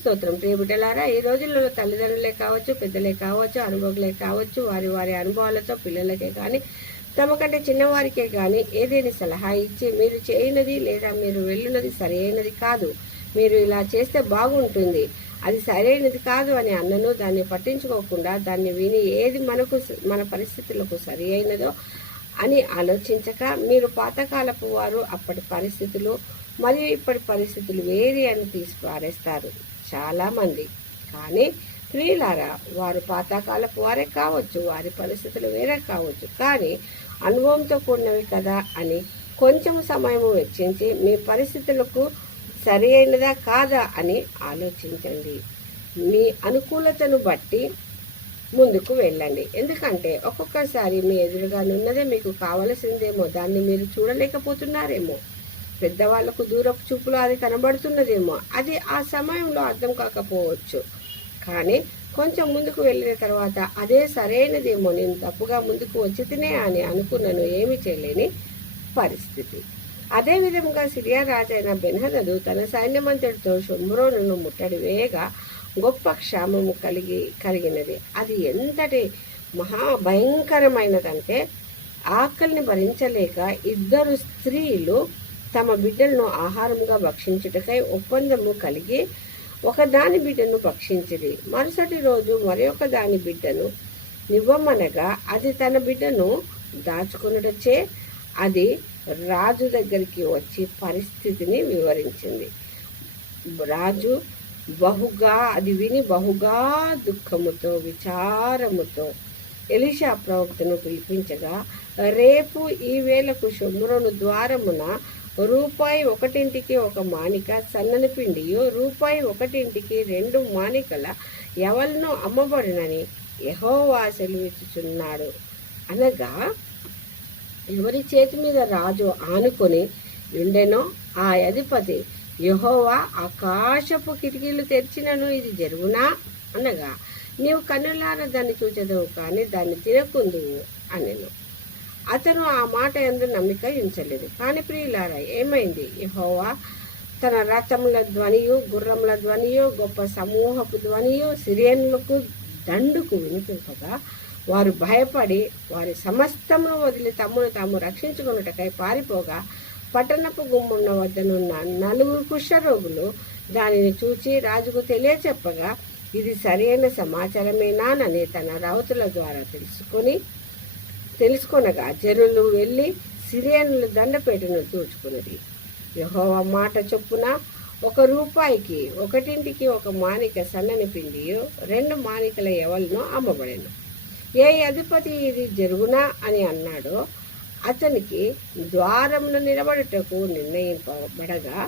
స్తోత్రం. ప్రియ బిడ్డలారా, ఈ రోజుల్లో తల్లిదండ్రులే కావచ్చు, పెద్దలే కావచ్చు, అనుభవులే కావచ్చు, వారి అనుభవాలతో పిల్లలకే కానీ తమకంటే చిన్నవారికే కానీ ఏదైనా సలహా ఇచ్చి మీరు చేయనది లేదా మీరు వెళ్ళినది సరైనది కాదు, మీరు ఇలా చేస్తే బాగుంటుంది, అది సరైనది కాదు అని అన్నను దాన్ని పట్టించుకోకుండా దాన్ని విని ఏది మన పరిస్థితులకు సరి అయినదో అని ఆలోచించక మీరు పాతకాలపు వారు అప్పటి పరిస్థితులు మరియు ఇప్పటి పరిస్థితులు వేరే అని తీసి పారేస్తారు చాలామంది. కానీ ప్రియులారా, వారు పాతకాలపు వారే కావచ్చు, వారి పరిస్థితులు వేరే కావచ్చు, కానీ అనుభవంతో కూడినవి కదా అని కొంచెం సమయం వెచ్చించి మీ పరిస్థితులకు సరి అయినదా కాదా అని ఆలోచించండి. మీ అనుకూలతను బట్టి ముందుకు వెళ్ళండి. ఎందుకంటే ఒక్కొక్కసారి మీ ఎదురుగానున్నదే మీకు కావలసిందేమో, దాన్ని మీరు చూడలేకపోతున్నారేమో, పెద్దవాళ్లకు దూరపు చూపులో అది కనబడుతున్నదేమో, అది ఆ సమయంలో అర్థం కాకపోవచ్చు. కానీ కొంచెం ముందుకు వెళ్ళిన తర్వాత అదే సరైనదేమో, నేను తప్పుగా ముందుకు వచ్చి తినే అని అనుకున్నాను, ఏమి చేయలేని పరిస్థితి. అదేవిధంగా సిరియా రాజైన బెన్హదదు తన సైన్యమంతటితో షోమ్రోనును ముట్టడి వేయగా గొప్ప క్షామము కలిగినది. అది ఎంతటి మహాభయంకరమైనదంటే ఆకలిని భరించలేక 2 స్త్రీలు తమ బిడ్డలను ఆహారంగా భక్షించుటకై ఒప్పందము కలిగి ఒకదాని బిడ్డను భక్షించిరి. మరుసటి రోజు మరొక దాని బిడ్డను నివ్వమనగా అది తన బిడ్డను దాచుకున్నటచే అది రాజు దగ్గరికి వచ్చి పరిస్థితిని వివరించింది. రాజు అది విని బహుగా దుఃఖముతో విచారముతో ఎలీషా ప్రవక్తను పిలిపించగా, రేపు ఈ వేళకు షోమ్రోను ద్వారమున రూపాయి 1 1 మానిక సన్నని పిండియు, రూపాయి 1 2 మానికల ఎవలను అమ్మబడినని యెహోవా సెలవిచ్చుచున్నాడు అనగా, ఎవరి చేతి మీద రాజు ఆనుకొని ఉండెనో ఆ అధిపతి, యెహోవా ఆకాశపు కిటికీలు తెరిచినను ఇది జరుగునా అనగా, నీవు కన్నులారా దాన్ని చూచెదవు కానీ దాన్ని తినకుందువు అనెను. అతను ఆ మాట యందు నమ్మిక ఉంచలేదు. కానీ ప్రియులారా, ఏమైంది? యెహోవా తన రథముల ధ్వనియు, గుర్రముల ధ్వనియు, గొప్ప సమూహపు ధ్వనియు సిరియన్లకు దండుకు వినిపింపగా వారు భయపడి వారి సమస్తమును వదిలి తమ్మును తాము రక్షించుకున్నటకై పారిపోగా, పట్టణపు గుమ్మున్న వద్దనున్న 4 కుష్ఠరోగులు దానిని చూచి రాజుకు తెలియచెప్పగా, ఇది సరైన సమాచారమేనానని తన రౌతుల ద్వారా తెలుసుకొనగా జనులు వెళ్ళి సిరియనుల దండపేటను దోచుకున్నది. యెహోవా మాట చొప్పున 1 రూపాయికి 1 1 మానిక సన్నని పిండియు, 2 మానికల ఎవలను అమ్మబడెను. ఏ అధిపతి ఇది జరుగునా అని అన్నాడో అతనికి ద్వారమును నిలబడుటకు నిర్ణయింపబడగా,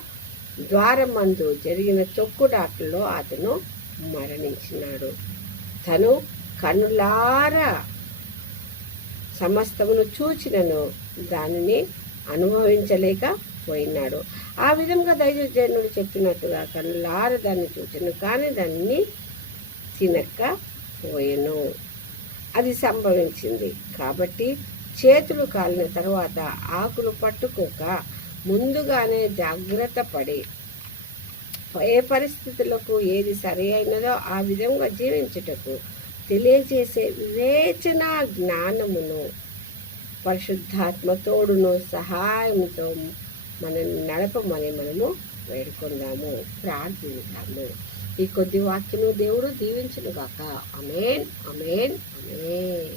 ద్వారమందు జరిగిన తొక్కుడాటలో అతను మరణించినాడు. తను కన్నులారా సమస్తమును చూచినను దానిని అనుభవించలేకపోయినాడు. ఆ విధంగా దైవజనుడు చెప్పినట్టుగా కన్నులారా దాన్ని చూచెను కానీ దాన్ని తినకపోయెను. అది సంభవించింది. కాబట్టి చేతులు కాలిన తర్వాత ఆకులు పట్టుకోక ముందుగానే జాగ్రత్త పడి ఏ పరిస్థితులకు ఏది సరి అయినదో ఆ విధంగా జీవించుటకు తెలియజేసే వివేచన జ్ఞానమును పరిశుద్ధాత్మ తోడును సహాయంతో మనల్ని నడపమని మనము వేడుకుందాము, ప్రార్థిద్దాము. ఈ కొద్ది వాక్యము దేవుడు దీవించును గాక. ఆమేన్, ఆమేన్, ఆమేన్.